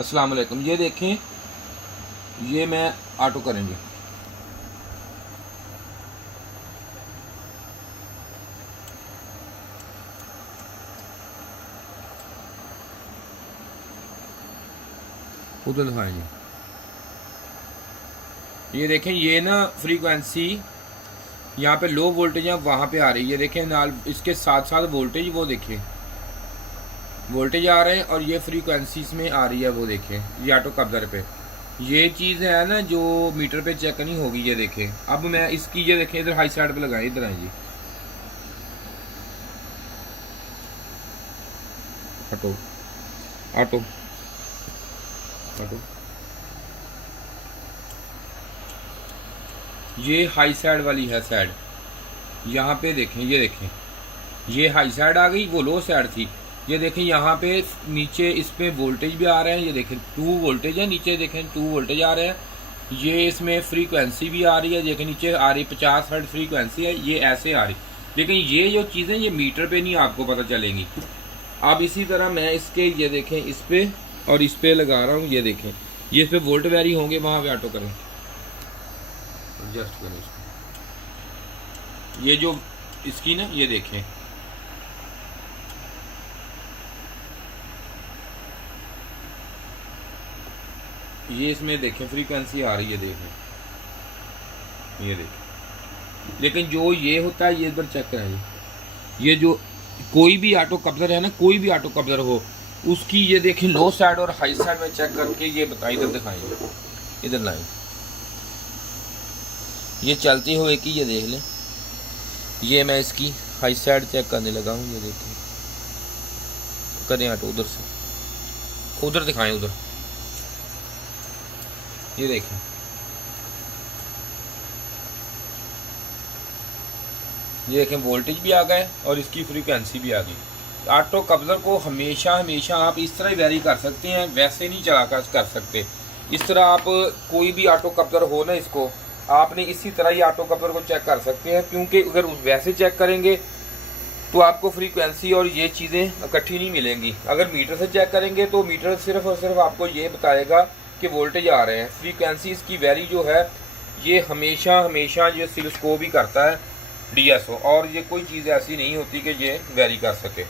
अस्सलाम वालेकुम। ये देखें, ये मैं ऑटो करेंगे। उधर दिखाएंगे। ये देखें, ये ना फ्रीक्वेंसी यहाँ पे लो वोल्टेज है, वहाँ पे आ रही है। ये देखें, नाल इसके साथ साथ वोल्टेज, वो देखें वोल्टेज आ रहे हैं और ये फ्रीक्वेंसीज में आ रही है, वो देखें ये ऑटो कब्जर पे। ये चीज़ है ना जो मीटर पे चेक नहीं होगी। ये देखें, अब मैं इसकी, ये देखें इधर हाई साइड पे लगाएं, इधर आए जी, ऑटो ऑटो ऑटो। ये हाई साइड वाली है साइड, यहाँ पे देखें, ये देखें ये हाई साइड आ गई, वो लो साइड थी। ये देखें यहाँ पे नीचे इस पे वोल्टेज भी आ रहे हैं। ये देखें 2 वोल्टेज है, नीचे देखें 2 वोल्टेज आ रहे हैं। ये इसमें फ्रीक्वेंसी भी आ रही है, देखें नीचे आ रही 50 हर्ट्ज फ्रीक्वेंसी है, ये ऐसे आ रही। लेकिन ये जो चीज़ें ये मीटर पे नहीं आपको पता चलेंगी। अब इसी तरह मैं इसके, ये देखें इस पे और इस पे लगा रहा हूँ। ये देखें, ये इस पे वोल्ट वेरी होंगे, वहाँ पे ऑटो करें, एडजस्ट करें इसको। ये जो इसकी ना, ये देखें, ये इसमें देखें फ्रीक्वेंसी आ रही है, देखें ये देखें। लेकिन जो ये होता है, ये इधर चेक करें, ये जो कोई भी ऑटो कब्जर है ना, कोई भी ऑटो कब्जर हो, उसकी ये देखें लो साइड और हाई साइड में चेक करके ये बताएं, इधर दिखाएंगे, इधर लाएं, ये चलती हुए कि ये देख लें। ये मैं इसकी हाई साइड चेक करने लगा हूँ। ये देखें, करें ऑटो उधर से, उधर दिखाएं, उधर ये देखें, ये देखें वोल्टेज भी आ गए और इसकी फ्रीक्वेंसी भी आ गई। ऑटो कब्जर को हमेशा हमेशा आप इस तरह ही वेरी कर सकते हैं, वैसे नहीं चला कर सकते। इस तरह आप कोई भी ऑटो कब्जर हो ना, इसको आपने इसी तरह ही ऑटो कब्जर को चेक कर सकते हैं, क्योंकि अगर वैसे चेक करेंगे तो आपको फ्रीक्वेंसी और ये चीज़ें इकट्ठी नहीं मिलेंगी। अगर मीटर से चेक करेंगे तो मीटर सिर्फ और सिर्फ आपको ये बताएगा कि वोल्टेज आ रहे हैं। फ्रीक्वेंसी इसकी वेरी जो है, ये हमेशा हमेशा ये ऑसिलोस्कोप ही करता है, DSO, और ये कोई चीज़ ऐसी नहीं होती कि ये वेरी कर सके।